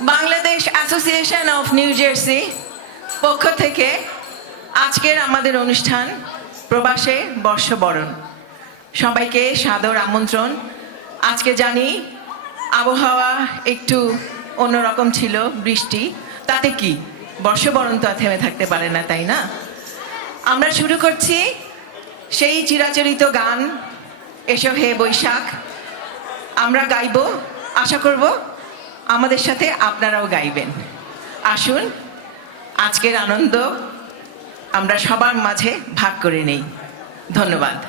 Bangladesh association of new jersey পক্ষ থেকে আজকের আমাদের অনুষ্ঠান প্রবাসে বর্ষবরণ। সবাইকে সাদর আমন্ত্রণ। আজকে জানি আবহাওয়া একটু অন্যরকম ছিল, বৃষ্টি, তাতে কি বর্ষবরণ তো আর থেমে থাকতে পারে না, তাই না? আমরা শুরু করছি সেই চিরাচরিত গান এসো হে বৈশাখ। আমরা গাইব, আশা করব আমাদের সাথে আপনারাও গাইবেন। আসুন আজকের আনন্দ আমরা সবার মাঝে ভাগ করে নেই। ধন্যবাদ।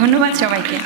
ধন্যবাদ সবাইকে।